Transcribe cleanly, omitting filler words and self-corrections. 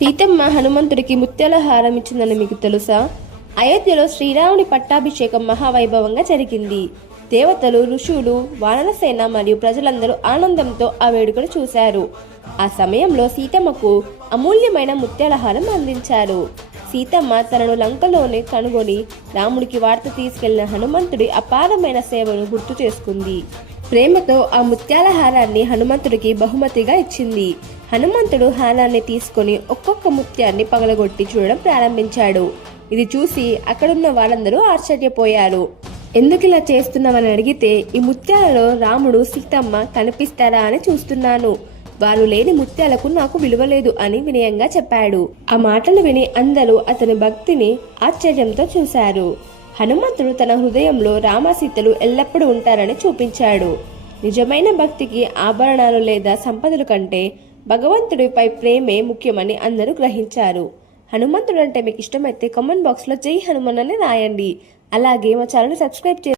సీతమ్మ హనుమంతుడికి ముత్యాల హారం ఇచ్చిందని మీకు తెలుసా? అయోధ్యలో శ్రీరాముని పట్టాభిషేకం మహావైభవంగా జరిగింది. దేవతలు, ఋషులు, వానరసేన మరియు ప్రజలందరూ ఆనందంతో ఆ వేడుకను చూశారు. ఆ సమయంలో సీతమ్మకు అమూల్యమైన ముత్యాల హారం అందించారు. సీతమ్మ తనను లంకలోనే కనుగొని రాముడికి వార్త తీసుకెళ్లిన హనుమంతుడి అపారమైన సేవను గుర్తు చేసుకుంది. ప్రేమతో ఆ ముత్యాల హారాన్ని హనుమంతుడికి బహుమతిగా ఇచ్చింది. హనుమంతుడు హారాన్ని తీసుకుని ఒక్కొక్క ముత్యాన్ని పగలగొట్టి చూడడం ప్రారంభించాడు. ఇది చూసి అక్కడున్న వాళ్ళందరూ ఆశ్చర్యపోయారు. ఎందుకు ఇలా చేస్తున్నామని అడిగితే, ఈ ముత్యాలలో రాముడు, సీతమ్మ కనిపిస్తారా అని చూస్తున్నాను. వారు లేని ముత్యాలకు నాకు విలువ లేదు అని వినయంగా చెప్పాడు. ఆ మాటలు విని అందరూ అతని భక్తిని ఆశ్చర్యంతో చూశారు. హనుమంతుడు తన హృదయంలో రామసీతలు ఎల్లప్పుడూ ఉంటారని చూపించాడు. నిజమైన భక్తికి ఆభరణాలు లేదా సంపదల కంటే భగవంతుడిపై ప్రేమే ముఖ్యమని అందరూ గ్రహించారు. హనుమంతుడు అంటే మీకు ఇష్టమైతే కామెంట్ బాక్స్లో జై హనుమాన్ అని రాయండి. అలాగే మా ఛానల్ని సబ్స్క్రైబ్ చేయండి.